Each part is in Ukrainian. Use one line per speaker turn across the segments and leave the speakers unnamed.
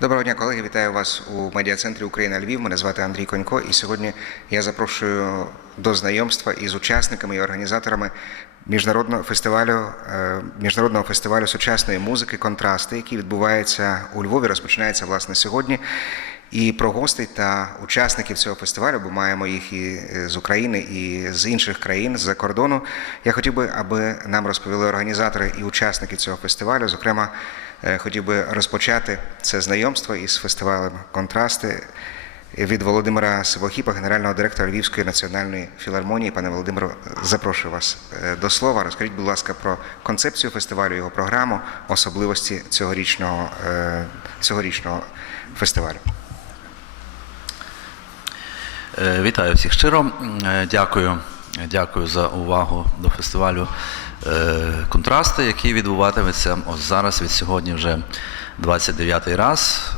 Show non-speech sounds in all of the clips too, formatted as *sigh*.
Доброго дня, колеги. Вітаю вас у медіа-центрі Україна Львів. Мене звати Андрій Конько, і сьогодні я запрошую до знайомства із учасниками і організаторами міжнародного фестивалю е, міжнародного фестивалю сучасної музики Контрасти, який відбувається у Львові. Розпочинається власне сьогодні. І про гостей та учасників цього фестивалю, бо маємо їх і е, з України, і з інших країн з-за кордону. Я хотів би, аби нам розповіли організатори і учасники цього фестивалю. Зокрема, е, хотів би розпочати це знайомство із фестивалем Контрасти від Володимира Сивохіпа, генерального директора Львівської національної філармонії. Пане Володимиро, запрошую вас е, до слова. Розкажіть, будь ласка, про концепцію фестивалю, його програму, особливості цьогорічного, цьогорічного фестивалю.
Е, Вітаю всіх щиро. Е, Дякую, дякую за увагу до фестивалю е, Контрасти, який відбуватиметься ось зараз від сьогодні вже 29-й раз.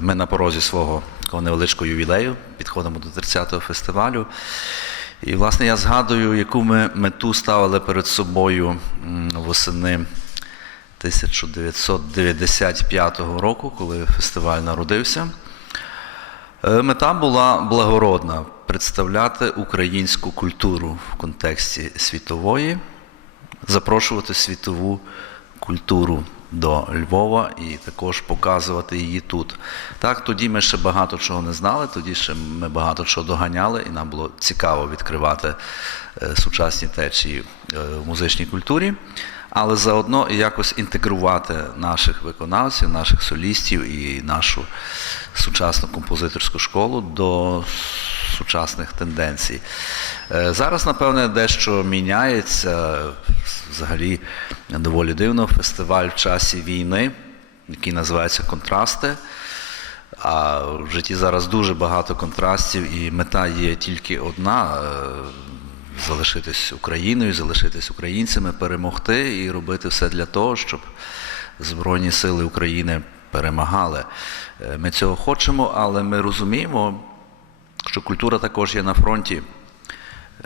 Ми на порозі свого невеличкого ювілею підходимо до 30-го фестивалю. І, власне, я згадую, яку ми мету ставили перед собою восени 1995 року, коли фестиваль народився. Е, Мета була благородна представляти українську культуру в контексті світової, запрошувати світову культуру до Львова і також показувати її тут. Так, тоді ми ще багато чого не знали, тоді ще ми багато чого доганяли, і нам було цікаво відкривати е, сучасні течії е, в музичній культурі, але заодно якось інтегрувати наших виконавців, наших солістів і нашу сучасну композиторську школу до сучасних тенденцій. Е, Зараз, напевне, дещо міняється. Взагалі доволі дивно. Фестиваль в часі війни, який називається Контрасти. А в житті зараз дуже багато контрастів, і мета є тільки одна е, залишитись Україною, залишитись українцями, перемогти і робити все для того, щоб Збройні Сили України перемагали. Е, Ми цього хочемо, але ми розуміємо, що культура також є на фронті.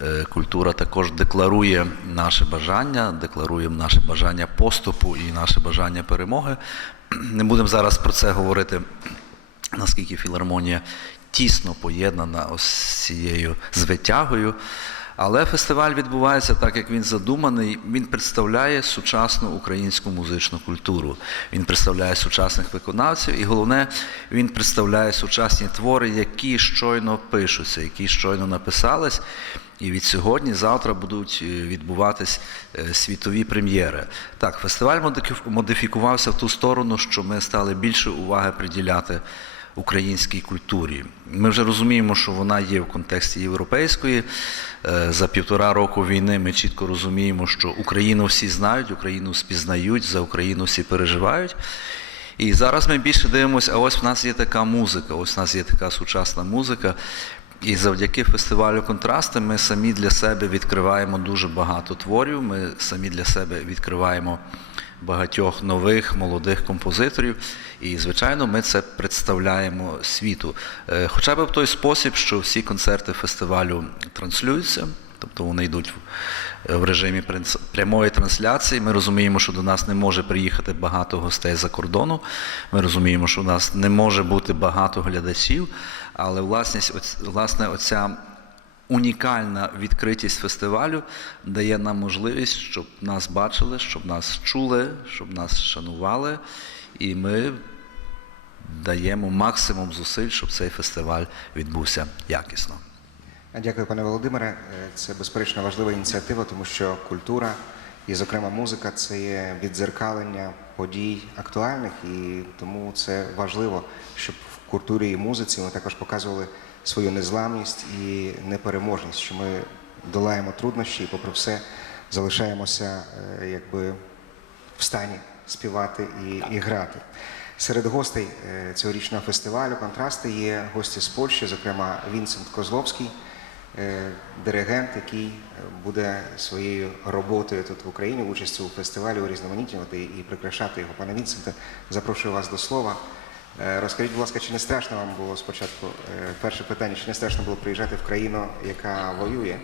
Е, Культура також декларує наше бажання, декларує наше бажання поступу і наше бажання перемоги. *clears throat* Не будемо зараз про це говорити, наскільки філармонія тісно поєднана з цією звитягою. Але фестиваль відбувається так, як він задуманий. Він представляє сучасну українську музичну культуру. Він представляє сучасних виконавців, і головне, він представляє сучасні твори, які щойно пишуться, які щойно написались. І від сьогодні, завтра будуть е, відбуватись е, світові прем'єри. Так, фестиваль модифі- модифікувався в ту сторону, що ми стали більше уваги приділяти українській культурі. Ми вже розуміємо, що вона є в контексті європейської. Е, За півтора року війни ми чітко розуміємо, що Україну всі знають, Україну спізнають, за Україну всі переживають. І зараз ми більше дивимося, а ось в нас є така музика, ось в нас є така сучасна музика. І завдяки фестивалю контрасти ми самі для себе відкриваємо дуже багато творів. Ми самі для себе відкриваємо багатьох нових молодих композиторів. І, звичайно, ми це представляємо світу. Е, Хоча б в той спосіб, що всі концерти фестивалю транслюються, тобто вони йдуть в- в режимі прямої трансляції. Ми розуміємо, що до нас не може приїхати багато гостей за кордону. Ми розуміємо, що у нас не може бути багато глядачів, але власне, оця унікальна відкритість фестивалю дає нам можливість, щоб нас бачили, щоб нас чули, щоб нас шанували. І ми даємо максимум зусиль, щоб цей фестиваль відбувся якісно.
Дякую, пане Володимире. Це безперечно важлива ініціатива, тому що культура і, зокрема, музика це є віддзеркалення подій актуальних, і тому це важливо, щоб в культурі і музиці ми також показували свою незламність і непереможність, що ми долаємо труднощі і, попри все, залишаємося е, якби в стані співати і, і грати. Серед гостей е, цьогорічного фестивалю контрасти є гості з Польщі, зокрема Вінсент Козловський, е, диригент, який буде своєю роботою тут в Україні, участю у фестивалі урізноманітнювати і прикрашати його. Пане Вінсенте, запрошую вас до слова. Е, Розкажіть, будь ласка, чи не страшно вам було спочатку е, перше питання, чи не страшно було приїжджати в країну, яка воює,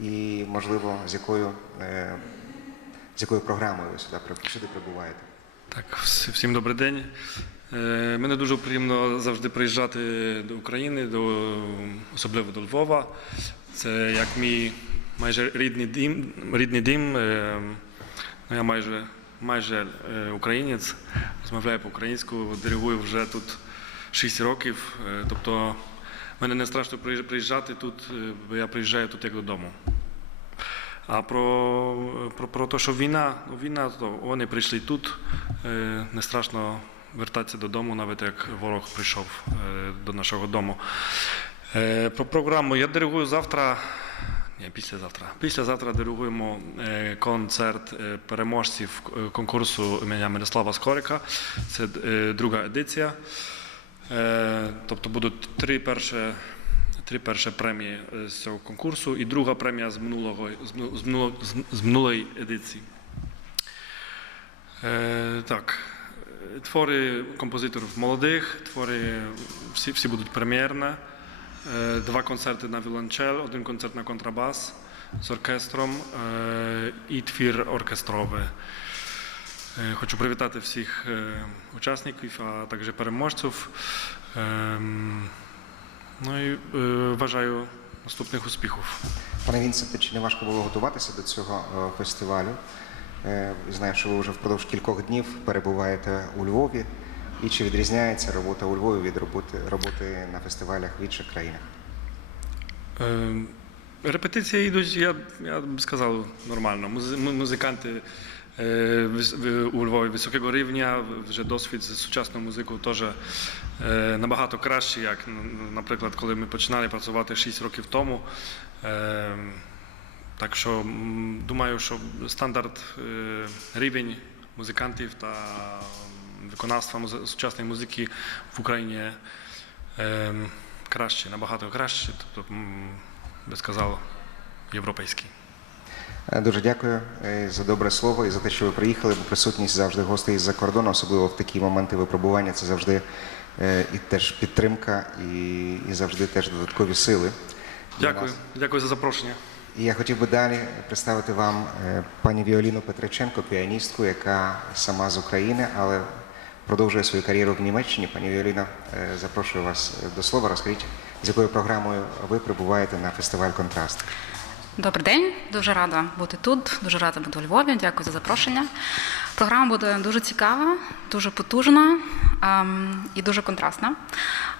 і можливо з якою е, з якою програмою ви сюди сюди прибуваєте?
Так, всім добрий день. Мене дуже приємно завжди приїжджати до України, до, особливо до Львова. Це як мій майже рідний дім. Рідний дім. Ну, я майже, майже е, українець, розмовляю по-українську, диригую вже тут 6 років. Е, Тобто мене не страшно приїжджати тут, е, бо я приїжджаю тут як додому. А про, про, про те, що війна, ну війна, то вони прийшли тут. Не страшно вертатися додому, навіть як ворог прийшов до нашого дому. Про програму я диригую завтра. Післязавтра. Післязавтра диригуємо е, концерт е, переможців е, конкурсу імені Мирослава Скорика. Це друга едиція. Тобто будуть три перші, три перші премії з цього конкурсу і друга премія з, минулого, з, мину- з, минуло- з- минулої едиції. Так. Твори композиторів молодих, твори всі, всі будуть прем'єрні. Два концерти на віолончель, один концерт на контрабас з оркестром е, і твір оркестровий. Е, Хочу привітати всіх е, учасників, а також переможців. Ем, Ну і бажаю наступних успіхів.
Пане Вінсенте, чи не важко було готуватися до цього фестивалю? Знаю, що ви вже впродовж кількох днів перебуваєте у Львові. І чи відрізняється робота у Львові від роботи, роботи на фестивалях в інших країнах?
Е, Репетиції йдуть, я, я б сказав, нормально. Музи- Музиканти е, у Львові високого рівня, вже досвід з сучасною музикою теж е, набагато краще, як, наприклад, коли ми починали працювати 6 років тому. Е, Так що думаю, що стандарт е, рівень музикантів та виконавства сучасної музики в Україні е, краще, набагато краще, тобто, би сказав, європейський.
Е, Дуже дякую е, за добре слово і за те, що ви приїхали, бо присутність завжди гостей з-за кордону, особливо в такі моменти випробування, це завжди е, і теж підтримка, і, і завжди теж додаткові сили.
Дякую, дякую за запрошення.
І я хотів би далі представити вам е, пані Віоліну Петриченко, піаністку, яка сама з України, але продовжує свою кар'єру в Німеччині. Пані Віоліна, е, запрошую вас до слова. Розкажіть, з якою програмою ви прибуваєте на фестиваль Контраст.
Добрий день, дуже рада бути тут, дуже рада бути у Львові. Дякую за запрошення. Програма буде дуже цікава, дуже потужна ем, і дуже контрастна,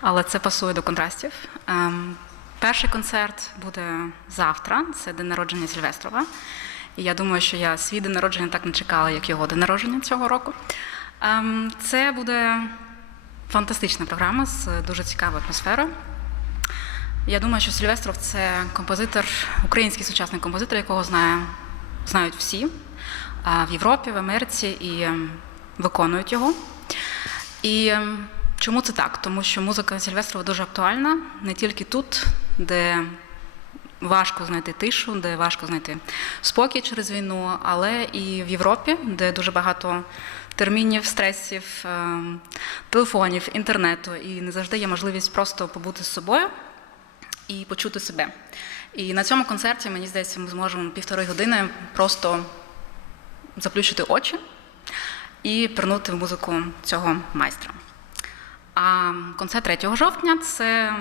але це пасує до контрастів. Ем, перший концерт буде завтра, це день народження Сільвестрова. І я думаю, що я свій день народження так не чекала, як його день народження цього року. Ем, це буде фантастична програма з дуже цікавою атмосферою. Я думаю, що Сильвестров це композитор, український сучасний композитор, якого знає, знають всі в Європі, в Америці і ем, виконують його. І ем, чому це так? Тому що музика Сильвестрова дуже актуальна не тільки тут, де важко знайти тишу, де важко знайти спокій через війну, але і в Європі, де дуже багато термінів, стресів, ем, телефонів, інтернету, і не завжди є можливість просто побути з собою і почути себе. І на цьому концерті, мені здається, ми зможемо півтори години просто заплющити очі і пірнути в музику цього майстра. А концерт 3 жовтня це,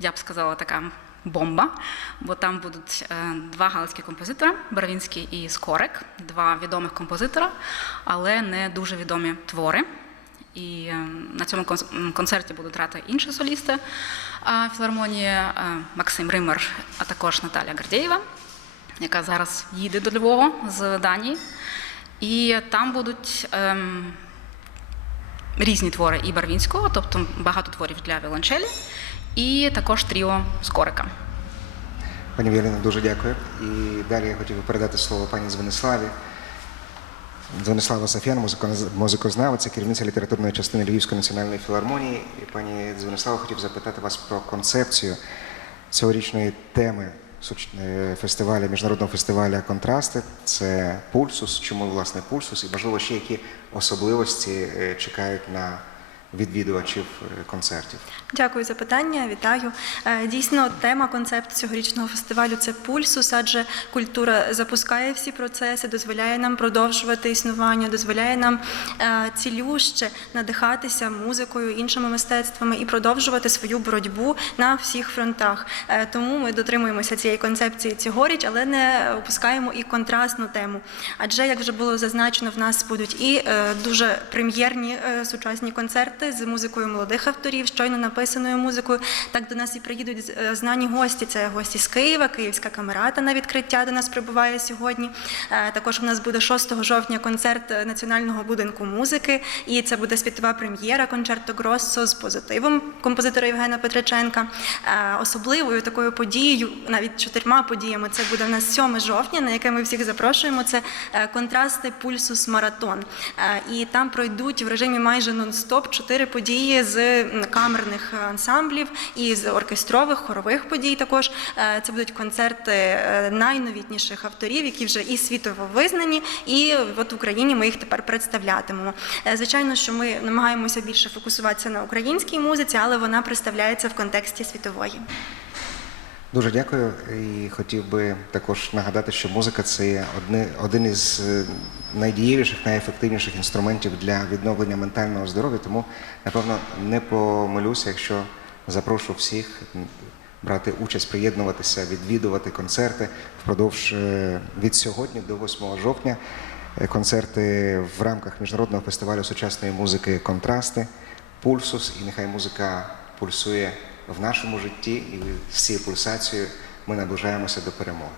я б сказала, така бомба, бо там будуть е, два галицькі композитори Барвінський і Скорик, два відомих композитора, але не дуже відомі твори. І е, на цьому концерті будуть грати інші солісти е, філармонії Максим Ример, а також Наталя Гордєєва, яка зараз їде до Львова з Данії. І там будуть ем, різні твори і Барвінського, тобто багато творів для віолончелі, і також тріо Скорика.
Пані Віоліна, дуже дякую. І далі я хотів би передати слово пані Звениславі. Звенислава Сафян, музико- музикознавиця, керівниця літературної частини Львівської національної філармонії. І пані Звенислава, хотів запитати вас про концепцію цьогорічної теми е, фестивалю, міжнародного фестивалю Контрасти. Це пульсус. Чому власне пульсус? І можливо ще які особливості е, чекають на відвідувачів е, концертів?
Дякую за питання. Вітаю. Е, Дійсно, тема концепту цьогорічного фестивалю це пульсус, адже культура запускає всі процеси, дозволяє нам продовжувати існування, дозволяє нам е, цілюще надихатися музикою, іншими мистецтвами і продовжувати свою боротьбу на всіх фронтах. Тому ми дотримуємося цієї концепції цьогоріч, але не опускаємо і контрастну тему. Адже, як вже було зазначено, в нас будуть і дуже прем'єрні сучасні концерти з музикою молодих авторів, щойно написаною музикою. Так до нас і приїдуть е, знані гості. Це гості з Києва, Київська камерата на відкриття до нас прибуває сьогодні. Е, Також у нас буде 6 жовтня концерт е, Національного будинку музики, і це буде світова прем'єра концерту Гроссо з позитивом композитора Євгена Петриченка. Особливою такою подією, навіть чотирма подіями, це буде в нас 7 жовтня, на яке ми всіх запрошуємо. Це контрасти пульсус маратон. І там пройдуть в режимі майже нон-стоп чотири події з камерних ансамблів і з оркестрових хорових подій. Також Е, це будуть концерти е, найновітніших авторів, які вже і світово визнані, і от в Україні ми їх тепер представлятимемо. Е, Звичайно, що ми намагаємося більше фокусуватися на українській музиці, але вона представляється в контексті світової.
Дуже дякую. І хотів би також нагадати, що музика це одне, один із е, найдієвіших, найефективніших інструментів для відновлення ментального здоров'я. Тому, напевно, не помилюся, якщо запрошу всіх брати участь, приєднуватися, відвідувати концерти впродовж е, від сьогодні до 8 жовтня. Е, Концерти в рамках міжнародного фестивалю сучасної музики Контрасти, Пульсус, і нехай музика пульсує в нашому житті, і з цією пульсацією ми наближаємося до перемоги.